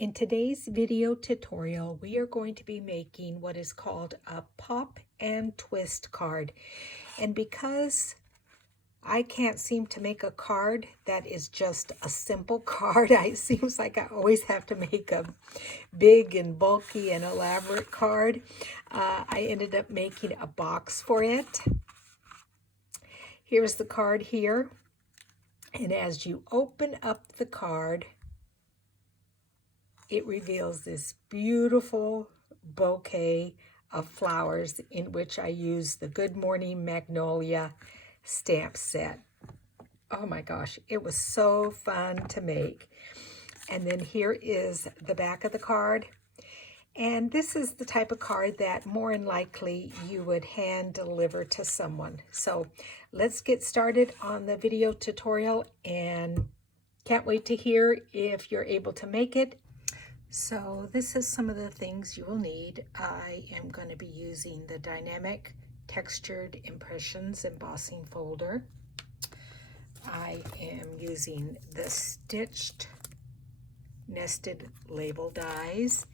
In today's video tutorial, we are going to be making what is called a pop and twist card. And because I can't seem to make a card that is just a simple card, it seems like I always have to make a big and bulky and elaborate card. I ended up making a box for it. Here's the card here. And as you open up the card, it reveals this beautiful bouquet of flowers in which I use the Good Morning Magnolia stamp set. Oh my gosh, it was so fun to make. And then here is the back of the card. And this is the type of card that more than likely you would hand deliver to someone. So let's get started on the video tutorial, and can't wait to hear if you're able to make it. So this is some of the things you will need. I am going to be using the Dynamic Textured Impressions embossing folder. I am using the stitched nested label dies,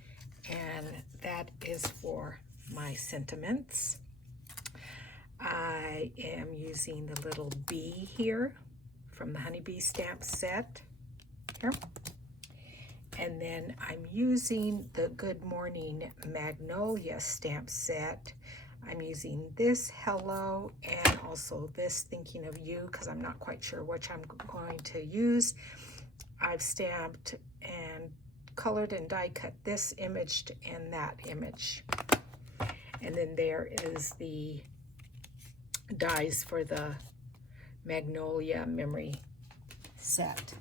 and that is for my sentiments. I am using the little bee here from the Honeybee stamp set here. And then I'm using the Good Morning Magnolia stamp set. I'm using this Hello and also this Thinking of You because I'm not quite sure which I'm going to use. I've stamped and colored and die cut this image and that image. And then there is the dies for the Magnolia memory set.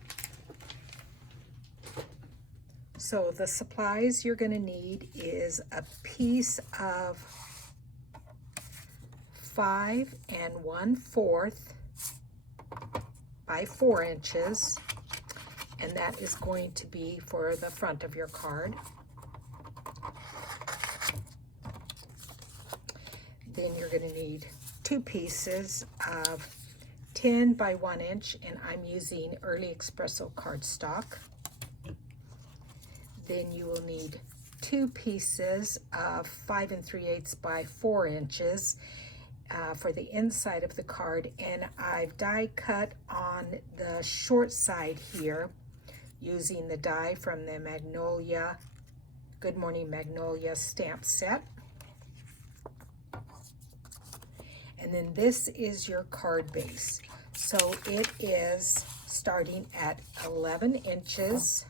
So the supplies you're going to need is a piece of 5 1/4 by 4 inches, and that is going to be for the front of your card. Then you're going to need 2 pieces of 10 by 1 inch, and I'm using Early Espresso cardstock. Then you will need 2 pieces of 5 3/8 by 4 inches for the inside of the card, and I've die cut on the short side here using the die from the Magnolia, Good Morning Magnolia stamp set. And then this is your card base. So it is starting at 11 inches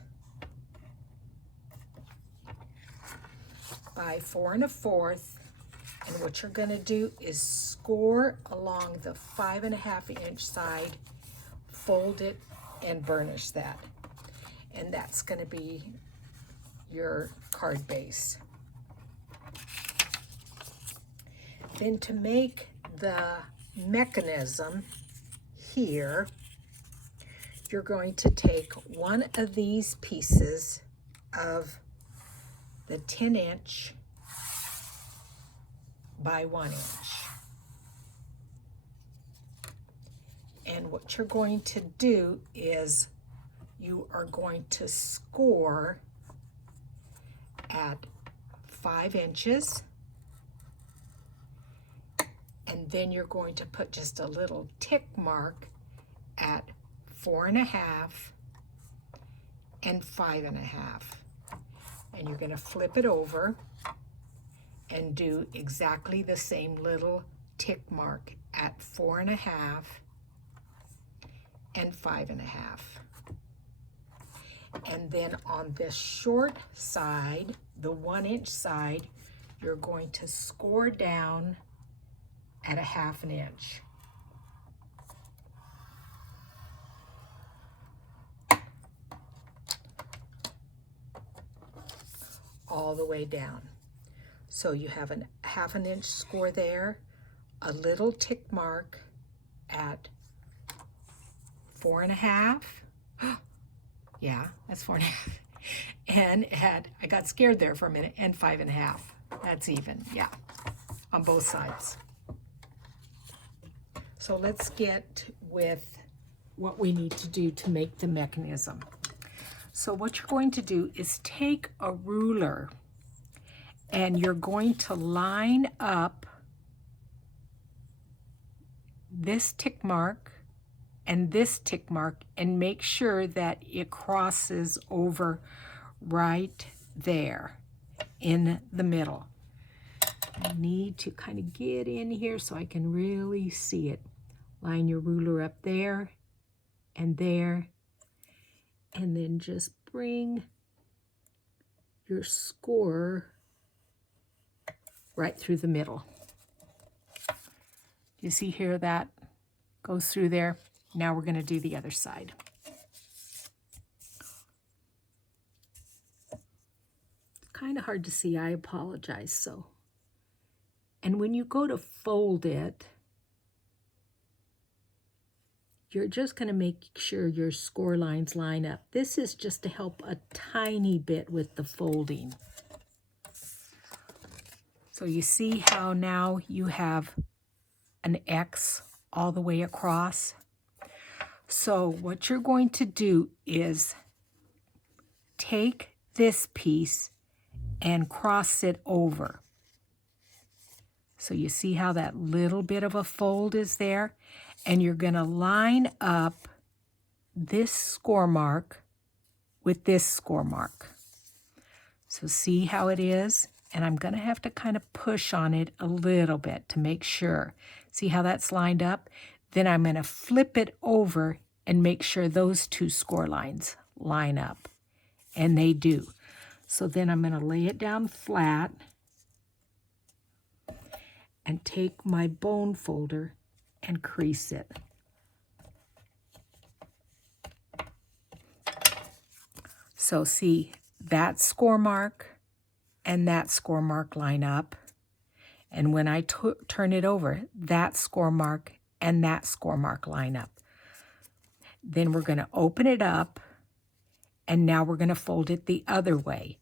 by 4 1/4, and what you're going to do is score along the 5 1/2 inch side, fold it, and burnish that, and that's going to be your card base. Then to make the mechanism here, you're going to take one of these pieces of the 10 inch by 1 inch. And what you're going to do is you are going to score at 5 inches, and then you're going to put just a little tick mark at 4 1/2 and 5 1/2. And you're going to flip it over and do exactly the same little tick mark at 4 1/2 and 5 1/2. And then on this short side, the 1 inch side, you're going to score down at 1/2 inch. All the way down. So you have a 1/2 inch score there, a little tick mark at 4 1/2. Yeah, that's 4 1/2. And at, I got scared there for a minute, and 5 1/2. That's even, yeah, on both sides. So let's get with what we need to do to make the mechanism. So what you're going to do is take a ruler and you're going to line up this tick mark and this tick mark and make sure that it crosses over right there in the middle. I need to kind of get in here so I can really see it. Line your ruler up there, and then just bring your score right through the middle. You see here that goes through there? Now we're going to do the other side. It's kind of hard to see, I apologize. So, and when you go to fold it, you're just going to make sure your score lines line up. This is just to help a tiny bit with the folding. So you see how now you have an X all the way across? So what you're going to do is take this piece and cross it over. So you see how that little bit of a fold is there? And you're going to line up this score mark with this score mark. So see how it is? And I'm going to have to kind of push on it a little bit to make sure. See how that's lined up? Then I'm going to flip it over and make sure those two score lines line up. And they do. So then I'm going to lay it down flat and take my bone folder and crease it. So see, that score mark and that score mark line up. And when I turn it over, that score mark and that score mark line up. Then we're going to open it up, and now we're going to fold it the other way.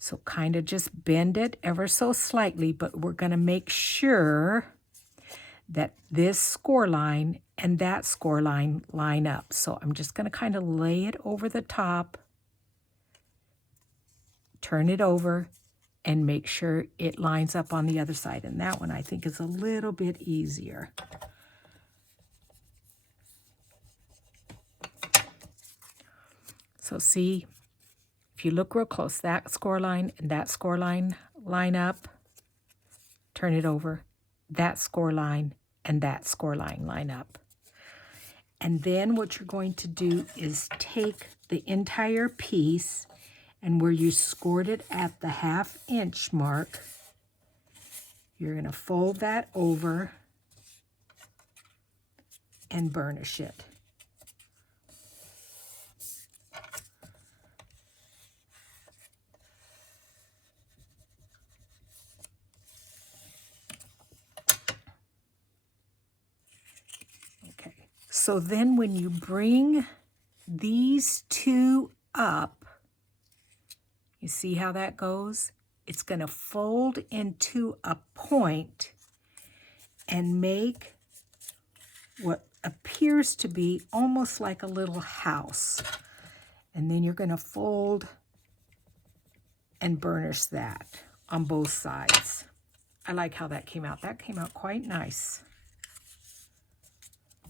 So kind of just bend it ever so slightly, but we're going to make sure that this score line and that score line line up. So I'm just going to kind of lay it over the top, turn it over, and make sure it lines up on the other side. And that one I think is a little bit easier. So see, if you look real close, that score line and that score line line up, turn it over, that score line and that score line line up. And then what you're going to do is take the entire piece, and where you scored it at the 1/2 inch mark, you're going to fold that over and burnish it. Okay, so then when you bring these two up, you see how that goes? It's going to fold into a point and make what appears to be almost like a little house. And then you're going to fold and burnish that on both sides. I like how that came out. That came out quite nice.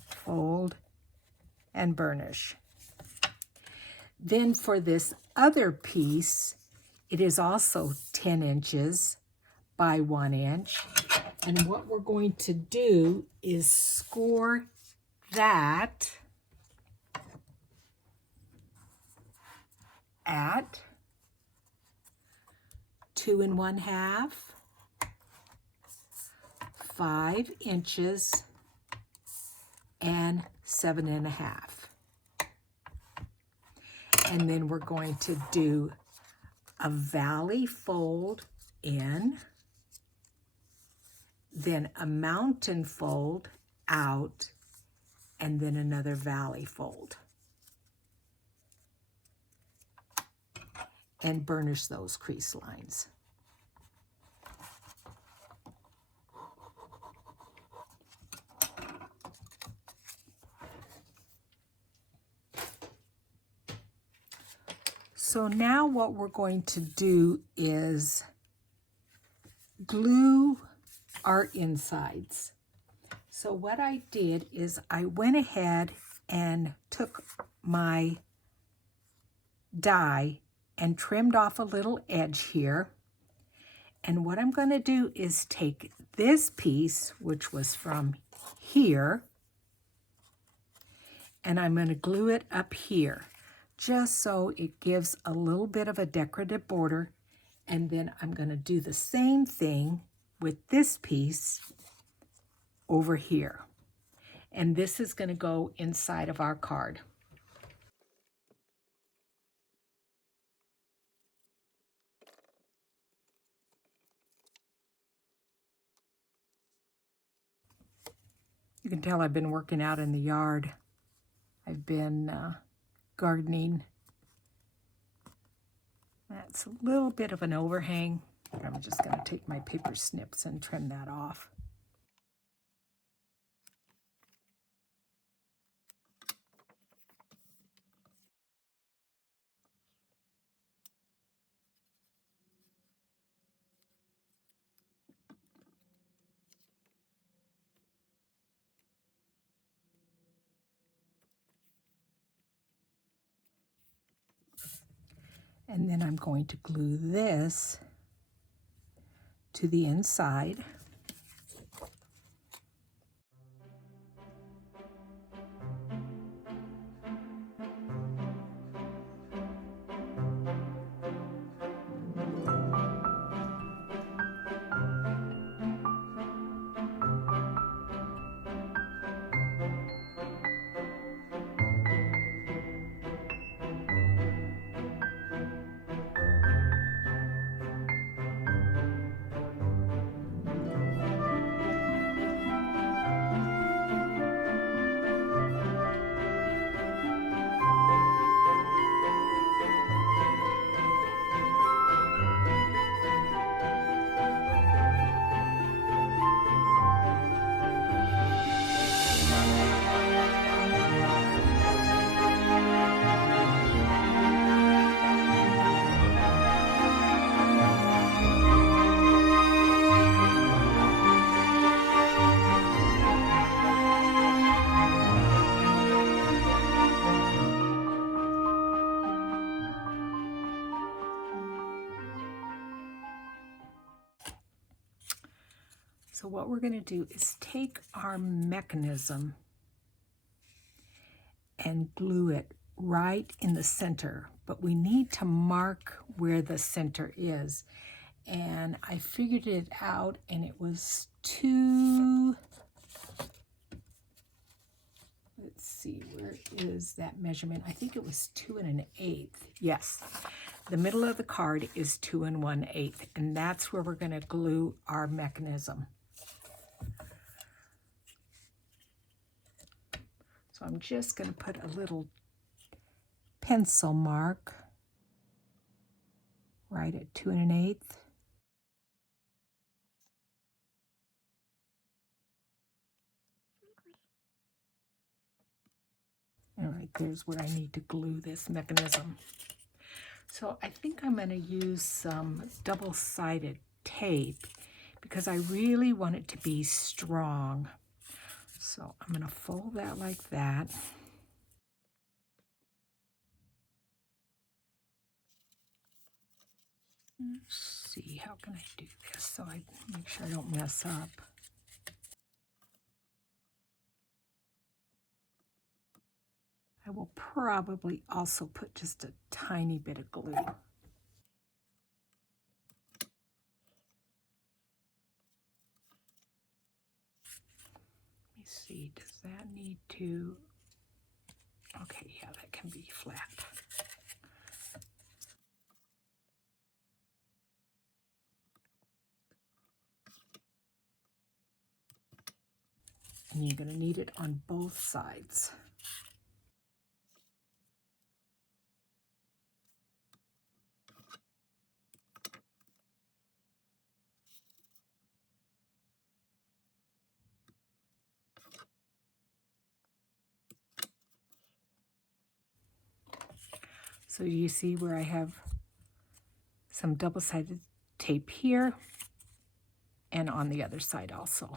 Fold and burnish. Then for this other piece, it is also 10 inches by 1 inch. And what we're going to do is score that at 2 1/2, 5 inches, and 7 1/2. And then we're going to do a valley fold in, then a mountain fold out, and then another valley fold. And burnish those crease lines. So now what we're going to do is glue our insides. So what I did is I went ahead and took my die and trimmed off a little edge here. And what I'm going to do is take this piece, which was from here, and I'm going to glue it up here, just so it gives a little bit of a decorative border. And then I'm going to do the same thing with this piece over here. And this is going to go inside of our card. You can tell I've been working out in the yard. I've been gardening. That's a little bit of an overhang. I'm just going to take my paper snips and trim that off. And then I'm going to glue this to the inside. So what we're going to do is take our mechanism and glue it right in the center, but we need to mark where the center is. And I figured it out, and it was 2, let's see, where is that measurement? I think it was 2 1/8. Yes, the middle of the card is 2 1/8, and that's where we're going to glue our mechanism. So I'm just going to put a little pencil mark right at 2 1/8. All right, there's where I need to glue this mechanism. So I think I'm going to use some double-sided tape because I really want it to be strong. So I'm going to fold that like that. Let's see, how can I do this so I make sure I don't mess up? I will probably also put just a tiny bit of glue. Let me see, does that need to, okay, yeah, that can be flat. And you're going to need it on both sides. So you see where I have some double-sided tape here and on the other side also.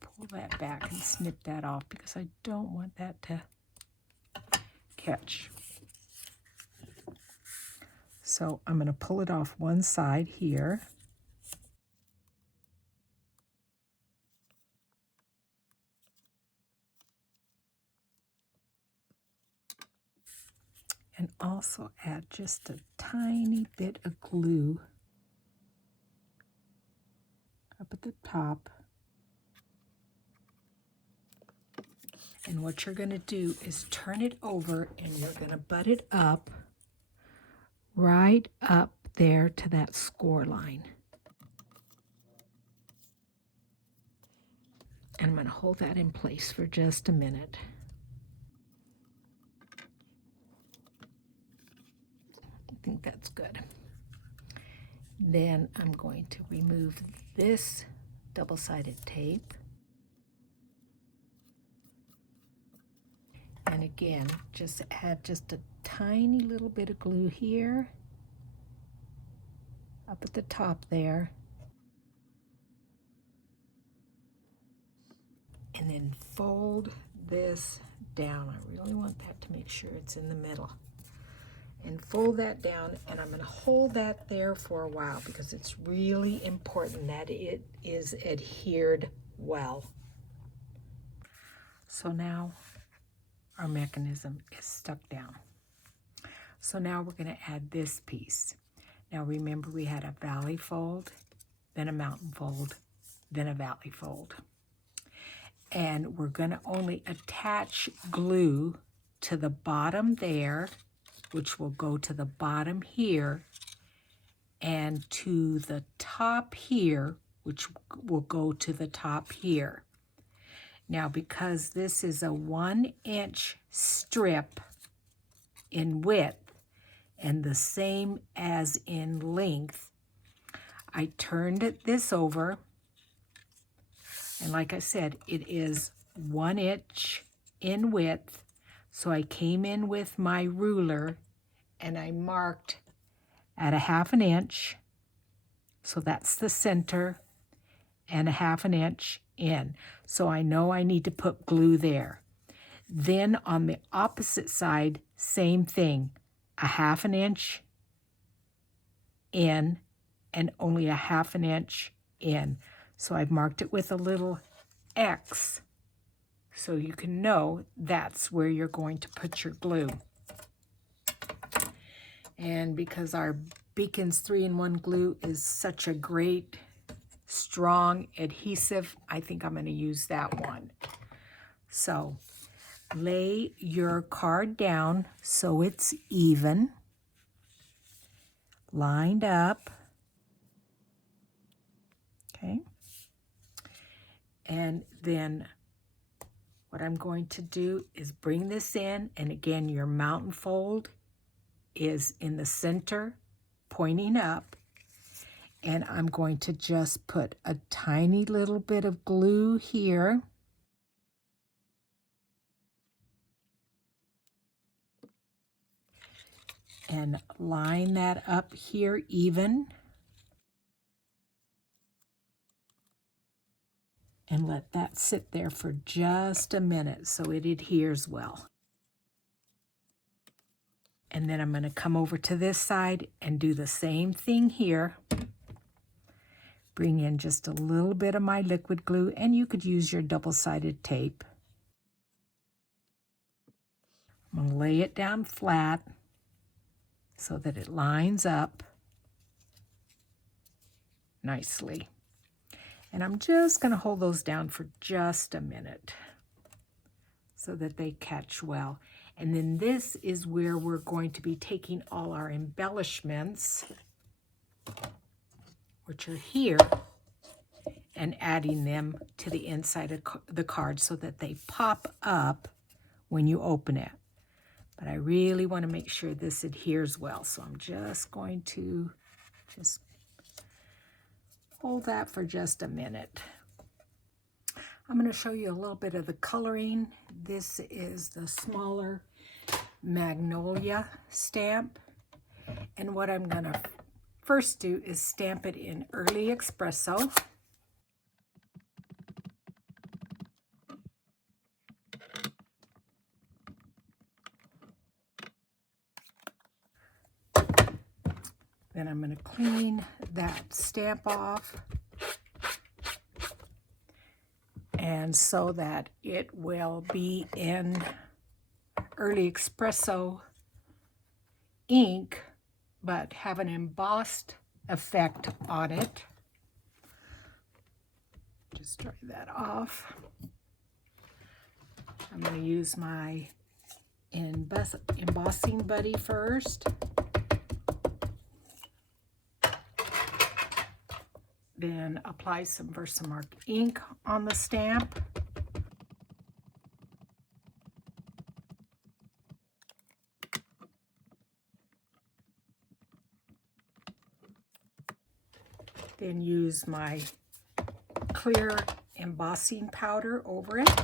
Pull that back and snip that off because I don't want that to catch. So I'm going to pull it off one side here. And also add just a tiny bit of glue up at the top. And what you're going to do is turn it over and you're going to butt it up right up there to that score line. And I'm going to hold that in place for just a minute. I think that's good. Then I'm going to remove this double-sided tape. And again, just add just a tiny little bit of glue here, up at the top there. And then fold this down. I really want that to make sure it's in the middle. And fold that down, and I'm going to hold that there for a while because it's really important that it is adhered well. So now our mechanism is stuck down. So now we're going to add this piece. Now remember, we had a valley fold, then a mountain fold, then a valley fold. And we're going to only attach glue to the bottom there, which will go to the bottom here, and to the top here, which will go to the top here. Now, because this is a 1-inch strip in width and the same as in length, I turned this over, and like I said, it is 1 inch in width. So I came in with my ruler and I marked at a 1/2 inch. So that's the center, and a 1/2 inch in. So I know I need to put glue there. Then on the opposite side, same thing, a 1/2 inch in and only a 1/2 inch in. So I've marked it with a little X so you can know that's where you're going to put your glue. And because our Beacon's 3-in-1 glue is such a great, strong adhesive, I think I'm going to use that one. So lay your card down so it's even, lined up. Okay. And then what I'm going to do is bring this in, and again, your mountain fold is in the center, pointing up, and I'm going to just put a tiny little bit of glue here. And line that up here even. And let that sit there for just a minute so it adheres well. And then I'm going to come over to this side and do the same thing here. Bring in just a little bit of my liquid glue, and you could use your double-sided tape. I'm going to lay it down flat so that it lines up nicely. And I'm just going to hold those down for just a minute so that they catch well. And then this is where we're going to be taking all our embellishments, which are here, and adding them to the inside of the card so that they pop up when you open it. But I really want to make sure this adheres well, so I'm just going to just hold that for just a minute. I'm going to show you a little bit of the coloring. This is the smaller Magnolia stamp. And what I'm going to first do is stamp it in Early Espresso. Then I'm going to clean that stamp off, and so that it will be in Early Espresso ink, but have an embossed effect on it. Just dry that off. I'm going to use my embossing buddy first. Then apply some Versamark ink on the stamp. Then use my clear embossing powder over it.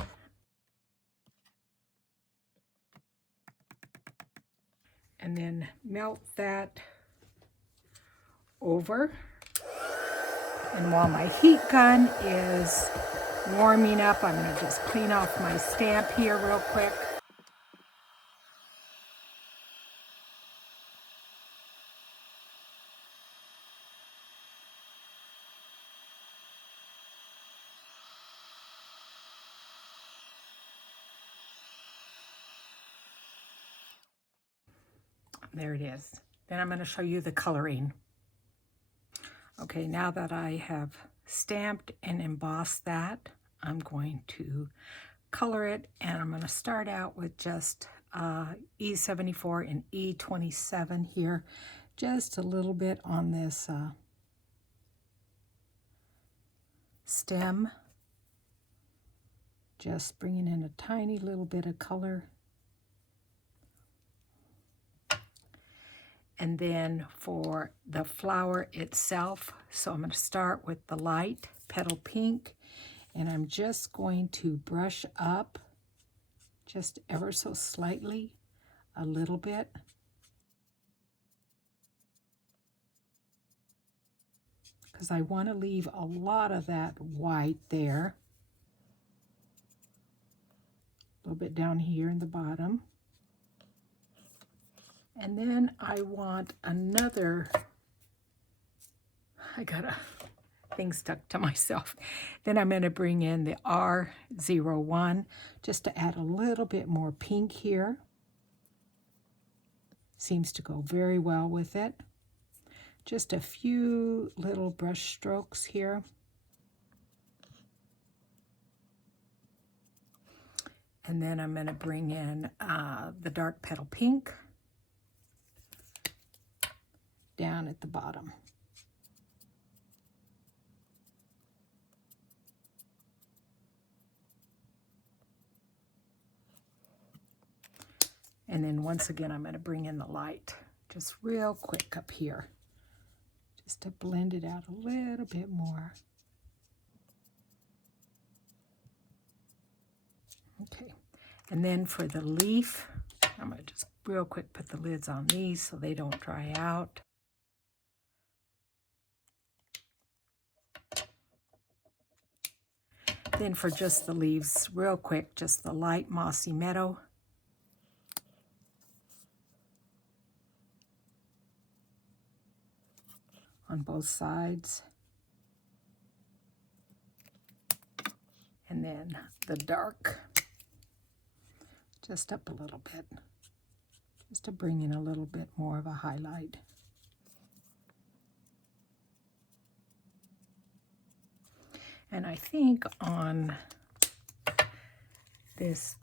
And then melt that over. And while my heat gun is warming up, I'm going to just clean off my stamp here real quick. There it is. Then I'm going to show you the coloring. Okay, now that I have stamped and embossed that, I'm going to color it, and I'm going to start out with just E74 and E27 here, just a little bit on this stem, just bringing in a tiny little bit of color. And then for the flower itself, so I'm going to start with the light petal pink, and I'm just going to brush up just ever so slightly, a little bit. Because I want to leave a lot of that white there. A little bit down here in the bottom. And then I want another, I got a thing stuck to myself. Then I'm going to bring in the R01 just to add a little bit more pink here. Seems to go very well with it. Just a few little brush strokes here. And then I'm going to bring in the dark petal pink down at the bottom. And then once again, I'm going to bring in the light, just real quick up here, just to blend it out a little bit more. Okay, and then for the leaf, I'm going to just real quick put the lids on these so they don't dry out. Then for just the leaves, real quick, just the light mossy meadow. On both sides. And then the dark, just up a little bit, just to bring in a little bit more of a highlight. And I think on this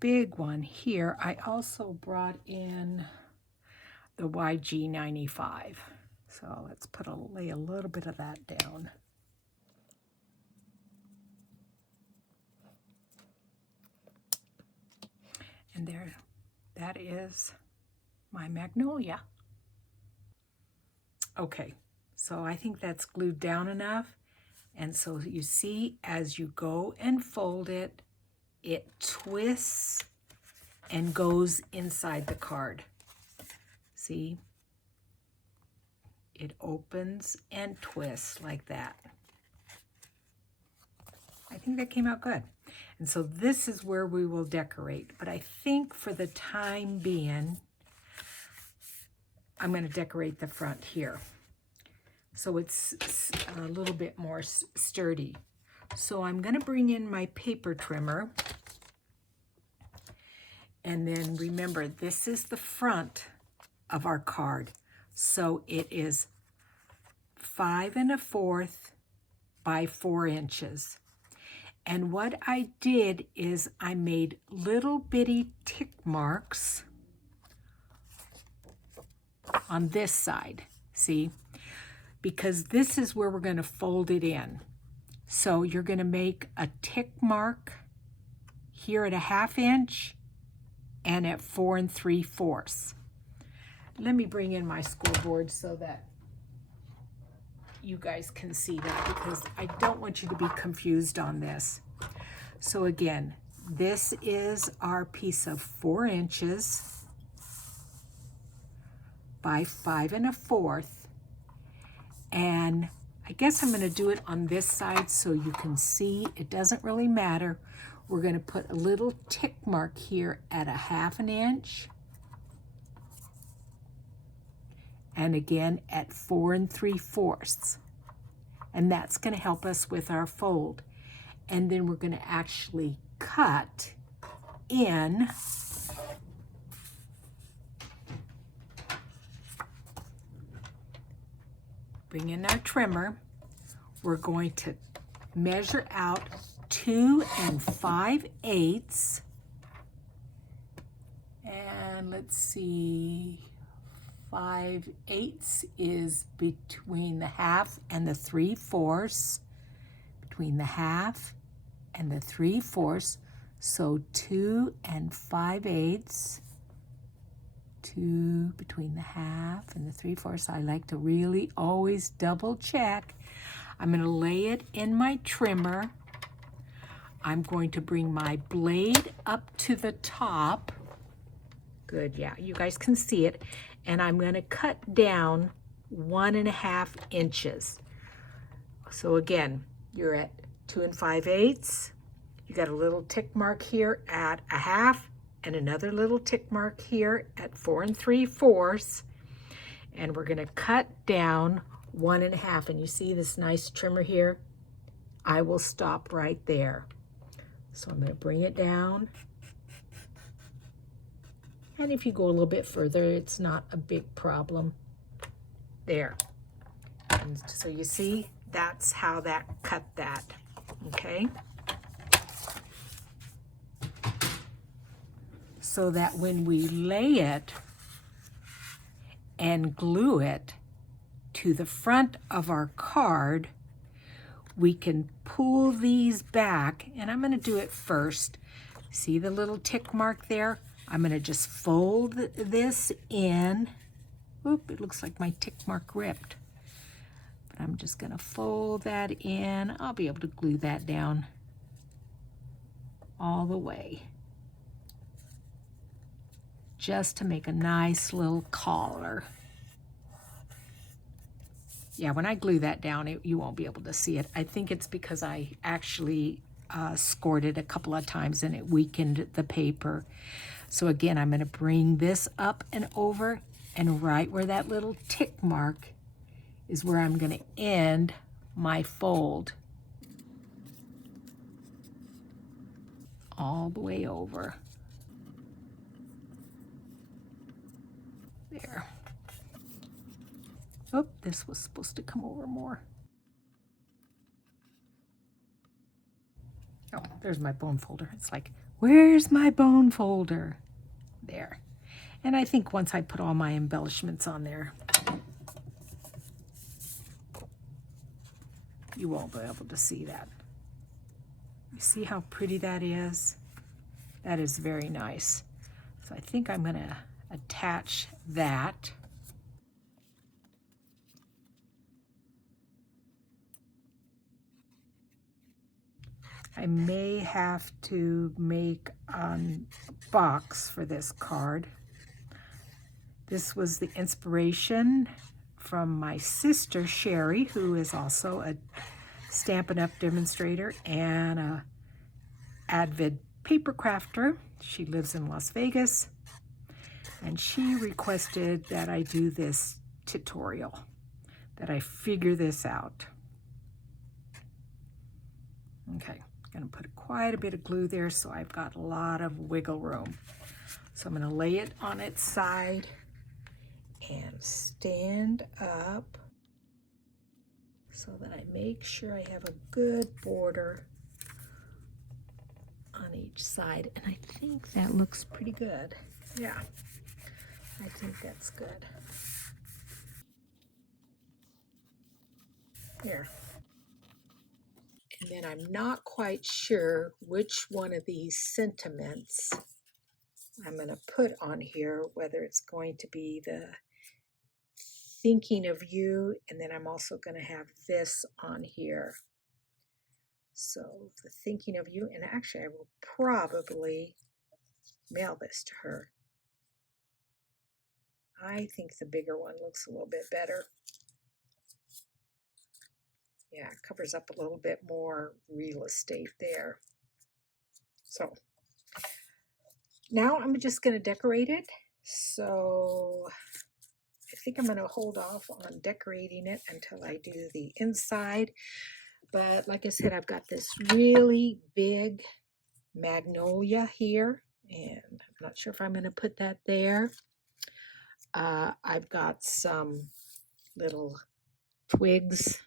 big one here, I also brought in the YG95. So let's lay a little bit of that down. And there, that is my Magnolia. Okay, so I think that's glued down enough. And so you see, as you go and fold it, it twists and goes inside the card. See? It opens and twists like that. I think that came out good. And so this is where we will decorate. But I think for the time being, I'm going to decorate the front here. So it's a little bit more sturdy. So I'm going to bring in my paper trimmer. And then remember, this is the front of our card. So it is 5 1/4 by 4 inches. And what I did is I made little bitty tick marks on this side, see? Because this is where we're going to fold it in. So you're going to make a tick mark here at 1/2 inch and at 4 3/4. Let me bring in my scoreboard so that you guys can see that, because I don't want you to be confused on this. So again, this is our piece of 4 inches by 5 1/4. And I guess I'm going to do it on this side so you can see. It doesn't really matter. We're going to put a little tick mark here at 1/2 inch. And again at 4 3/4. And that's going to help us with our fold. And then we're going to actually cut in bring in our trimmer. We're going to measure out 2 5/8. And let's see, 5/8 is between the 1/2 and the 3/4. Between the 1/2 and the 3/4. So 2 5/8. 2 between the 1/2 and the 3/4. I like to really always double check. I'm going to lay it in my trimmer. I'm going to bring my blade up to the top. Good, yeah, you guys can see it. And I'm going to cut down 1 1/2 inches. So again, you're at 2 5/8. You got a little tick mark here at 1/2 and another little tick mark here at 4 3/4. And we're going to cut down 1 1/2. And you see this nice trimmer here? I will stop right there. So I'm going to bring it down. And if you go a little bit further, it's not a big problem. There. And so you see, that's how that cut that. Okay? So that when we lay it and glue it to the front of our card, we can pull these back. And I'm going to do it first. See the little tick mark there? I'm going to just fold this in. Oop, it looks like my tick mark ripped. But I'm just going to fold that in. I'll be able to glue that down all the way. Just to make a nice little collar. Yeah, when I glue that down, you won't be able to see it. I think it's because I actually scored it a couple of times and it weakened the paper. So again, I'm going to bring this up and over, and right where that little tick mark is where I'm going to end my fold. All the way over. There. Oh, this was supposed to come over more. Oh, there's my bone folder. It's like, where's my bone folder? There. And I think once I put all my embellishments on there, you won't be able to see that. You see how pretty that is? That is very nice. So I think I'm going to attach that. I may have to make a box for this card. This was the inspiration from my sister, Sherry, who is also a Stampin' Up! Demonstrator and a avid paper crafter. She lives in Las Vegas, and she requested that I do this tutorial, that I figure this out. Okay, I'm gonna put quite a bit of glue there so I've got a lot of wiggle room. So I'm gonna lay it on its side and stand up so that I make sure I have a good border on each side. And I think that looks pretty good. Yeah, I think that's good. Here. And then I'm not quite sure which one of these sentiments I'm going to put on here, whether it's going to be the thinking of you, and then I'm also going to have this on here. So the thinking of you, and actually I will probably mail this to her. I think the bigger one looks a little bit better. Yeah, it covers up a little bit more real estate there. So now I'm just going to decorate it. So I think I'm going to hold off on decorating it until I do the inside. But like I said, I've got this really big magnolia here, and I'm not sure if I'm going to put that there. I've got some little twigs.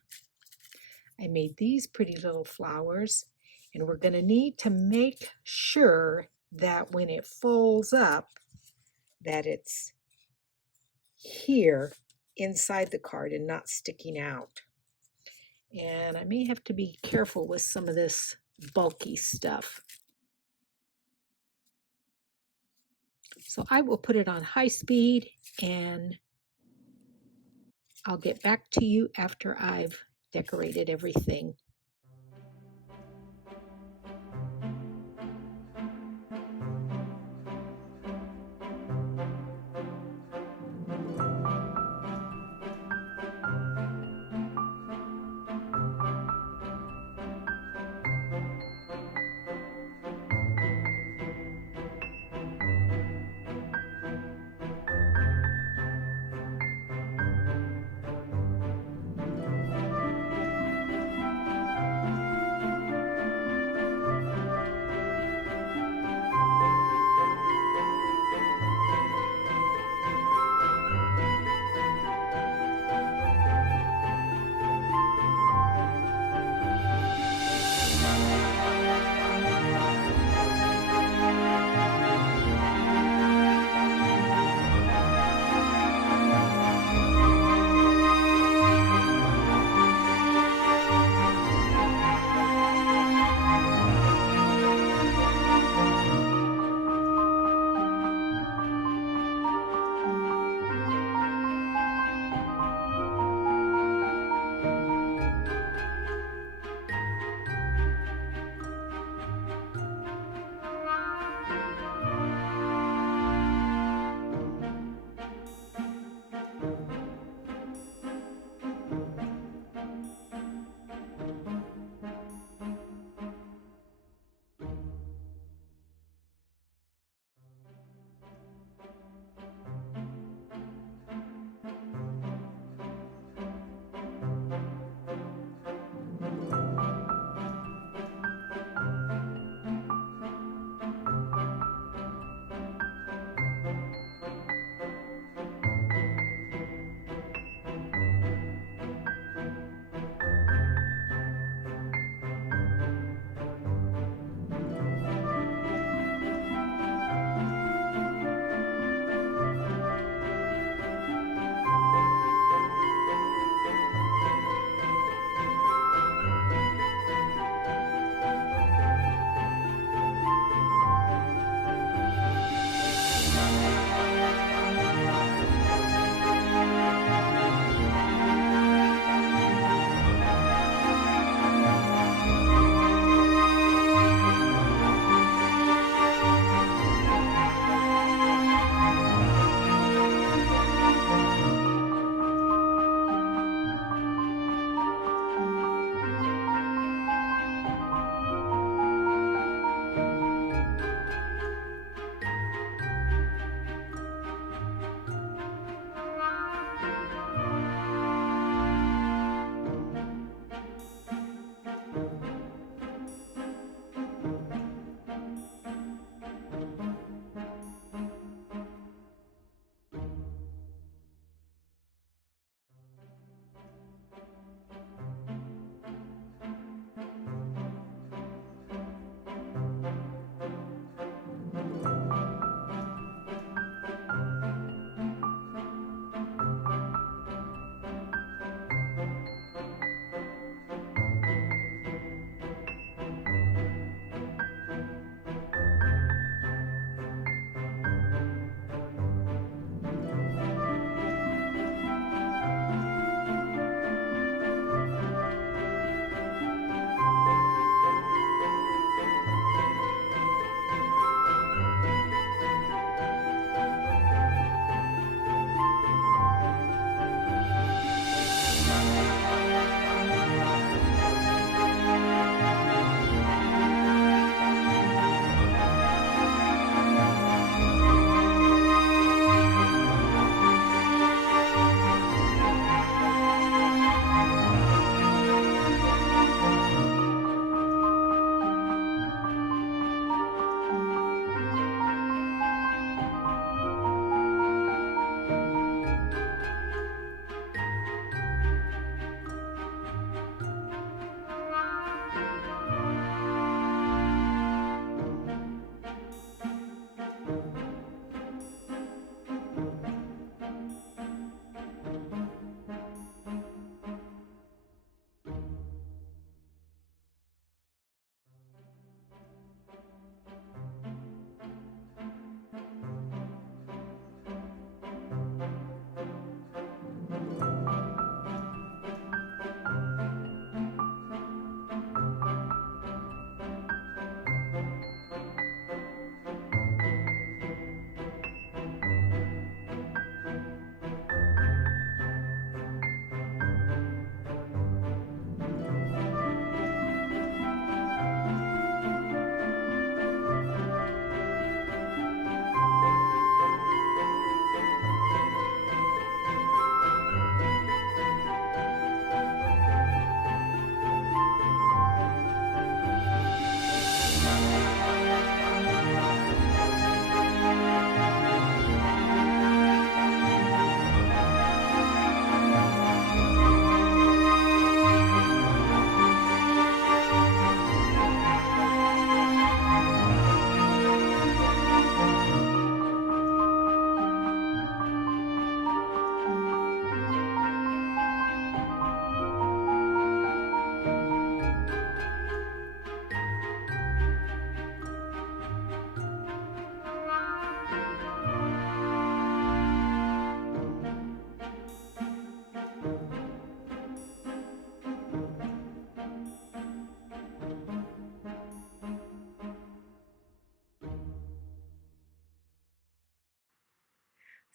I made these pretty little flowers, and we're going to need to make sure that when it folds up, that it's here inside the card and not sticking out. And I may have to be careful with some of this bulky stuff. So I will put it on high speed, and I'll get back to you after I've decorated everything.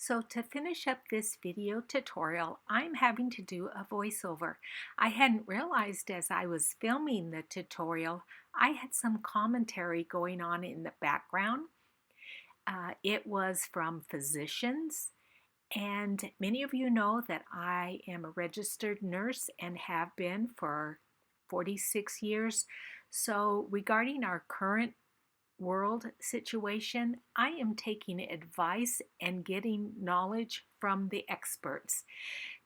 So to finish up this video tutorial, I'm having to do a voiceover. I hadn't realized as I was filming the tutorial, I had some commentary going on in the background. It was from physicians, and many of you know that I am a registered nurse and have been for 46 years. So regarding our current world situation, I am taking advice and getting knowledge from the experts,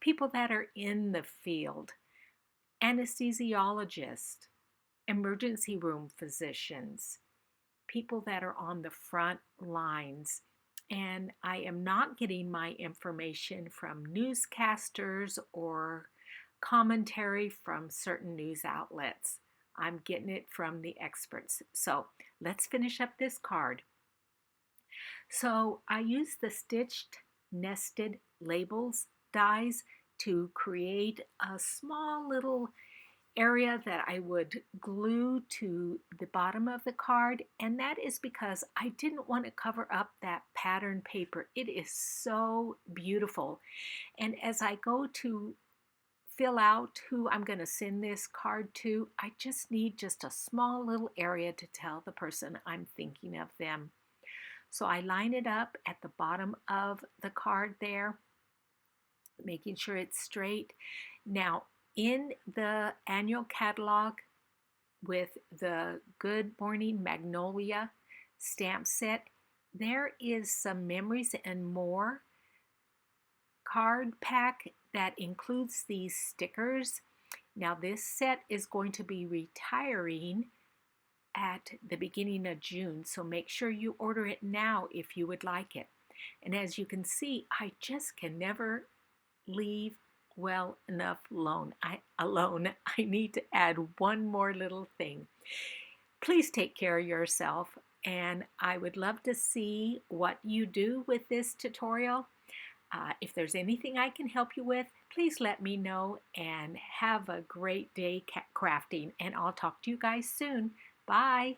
people that are in the field, anesthesiologists, emergency room physicians, people that are on the front lines. And I am not getting my information from newscasters or commentary from certain news outlets. I'm getting it from the experts. So let's finish up this card. So I use the stitched nested labels dies to create a small little area that I would glue to the bottom of the card, and that is because I didn't want to cover up that pattern paper. It is so beautiful, and as I go to fill out who I'm going to send this card to, I just need just a small little area to tell the person I'm thinking of them. So I line it up at the bottom of the card there, making sure it's straight. Now, in the annual catalog with the Good Morning Magnolia stamp set, there is some Memories and More card pack that includes these stickers. Now this set is going to be retiring at the beginning of June, so make sure you order it now if you would like it. And as you can see, I just can never leave well enough alone. I need to add one more little thing. Please take care of yourself, and I would love to see what you do with this tutorial. If there's anything I can help you with, please let me know, and have a great day crafting, and I'll talk to you guys soon. Bye.